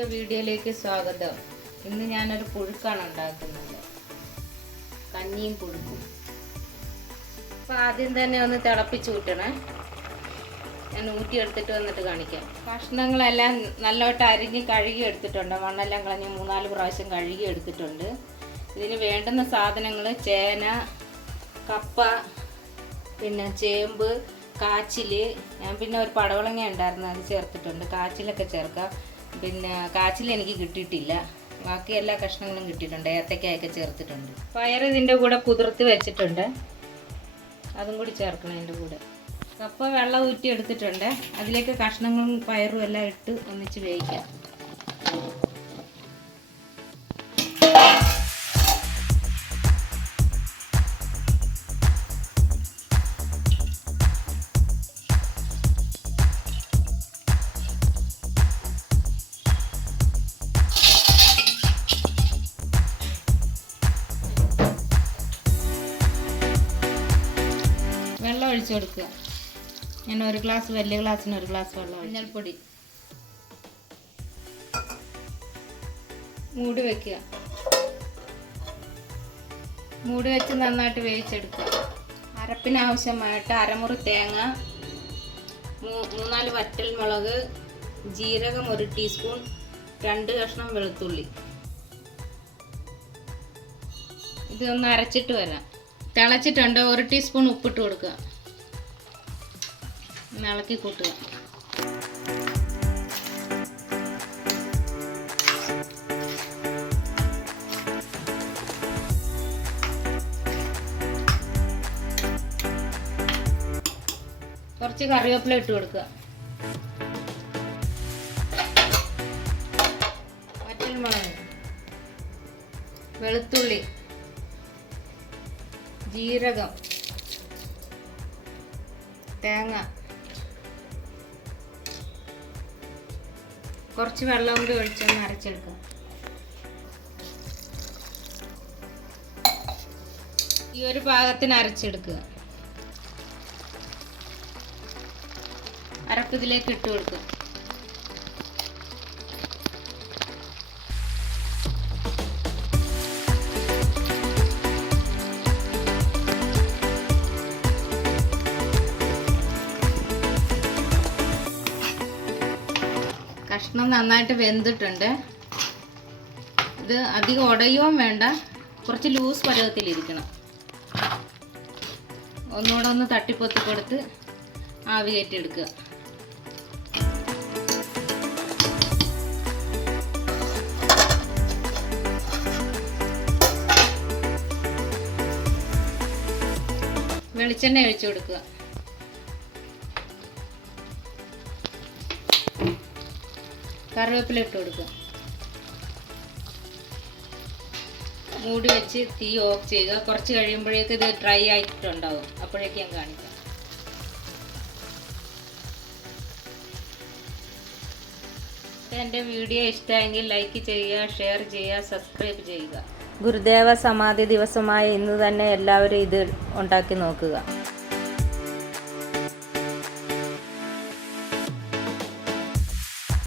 പുതിയ വീഡിയോയിലേക്ക് സ്വാഗതം. ഇന്ന് ഞാനൊരു പുഴുക്കാണ് ഉണ്ടാക്കുന്നത്, കഞ്ഞിയും പുഴുക്കും. അപ്പോൾ ആദ്യം തന്നെ ഒന്ന് തിളപ്പിച്ച് ഊറ്റണേ. ഞാൻ ഊറ്റിയെടുത്തിട്ട് വന്നിട്ട് കാണിക്കാം. കഷ്ണങ്ങളെല്ലാം നല്ലതായിട്ട് അരിഞ്ഞ് കഴുകി എടുത്തിട്ടുണ്ട്. മണ്ണെല്ലാം കളഞ്ഞ് 3-4 പ്രാവശ്യം കഴുകി എടുത്തിട്ടുണ്ട്. ഇതിന് വേണ്ടുന്ന സാധനങ്ങൾ ചേന, കപ്പ, പിന്നെ ചേമ്പ്, കാച്ചിൽ. ഞാൻ പിന്നെ ഒരു പടവളങ്ങ ഉണ്ടായിരുന്നു, അത് ചേർത്തിട്ടുണ്ട്. കാച്ചിലൊക്കെ ചേർക്കാം. പിന്നെ കാച്ചിൽ എനിക്ക് കിട്ടിയിട്ടില്ല, ബാക്കി എല്ലാ കഷ്ണങ്ങളും കിട്ടിയിട്ടുണ്ട്. ഏത്തക്കായൊക്കെ ചേർത്തിട്ടുണ്ട്. പയർ ഇതിൻ്റെ കൂടെ കുതിർത്ത് വെച്ചിട്ടുണ്ട്, അതും കൂടി ചേർക്കണം ഇതിൻ്റെ കൂടെ. കപ്പ വെള്ളം ഊറ്റി എടുത്തിട്ടുണ്ട്, അതിലേക്ക് കഷ്ണങ്ങളും പയറും എല്ലാം ഇട്ട് ഒന്നിച്ച് വേവിക്കാം. വെള്ളം ഒഴിച്ചു കൊടുക്കുക. ഞാൻ ഒരു ഗ്ലാസ്, വലിയ ഗ്ലാസ്സിന് 1 ഗ്ലാസ് വെള്ളം. മഞ്ഞൾപ്പൊടി, മൂടി വെക്കുക. മൂടി വെച്ച് നന്നായിട്ട് വേവിച്ചെടുക്കുക. അരപ്പിനാവശ്യമായിട്ട് അരമുറി തേങ്ങ, 3-4 വറ്റൽ മുളക്, ജീരകം 1 ടീസ്പൂൺ, 2 കഷ്ണം വെളുത്തുള്ളി. ഇതൊന്ന് അരച്ചിട്ട് വരാം. തിളച്ചിട്ടുണ്ട്. 1 ടീസ്പൂൺ ഉപ്പിട്ട് കൊടുക്കുക. ഇളക്കി കൂട്ടുക. കുറച്ച് കറിവേപ്പില ഇട്ട് കൊടുക്കുക. വറ്റൽമുളക്, വെളുത്തുള്ളി, ജീരകം, തേങ്ങ. കുറച്ച് വെള്ളം കൂടി ഒഴിച്ചൊന്ന് അരച്ചെടുക്കാം. ഈ ഒരു പാകത്തിന് അരച്ചെടുക്കുക. അരപ്പ് ഇതിലേക്ക് ഇട്ട് കൊടുക്കുക. കഷ്ണം നന്നായിട്ട് വെന്തിട്ടുണ്ട്. ഇത് അധികം ഉടയുകയും വേണ്ട, കുറച്ച് ലൂസ് പരുവത്തിലിരിക്കണം. ഒന്നുകൂടെ ഒന്ന് തട്ടിപ്പൊത്തി കൊടുത്ത് ആവി കയറ്റിയെടുക്കുക. വെളിച്ചെണ്ണ ഒഴിച്ചു കൊടുക്കുക. കറിവേപ്പില ഇട്ട് കൊടുക്കുക. മൂടി വെച്ച് തീ ഓഫ് ചെയ്യുക. കുറച്ച് കഴിയുമ്പോഴേക്ക് ഇത് ഡ്രൈ ആയിട്ടുണ്ടാവും, അപ്പോഴേക്ക് ഞാൻ കാണിക്കാം. എൻ്റെ വീഡിയോ ഇഷ്ടമായെങ്കിൽ ലൈക്ക് ചെയ്യുക, ഷെയർ ചെയ്യുക, സബ്സ്ക്രൈബ് ചെയ്യുക. ഗുരുദേവ സമാധി ദിവസമായ ഇന്ന് തന്നെ എല്ലാവരും ഇത് ഉണ്ടാക്കി നോക്കുക.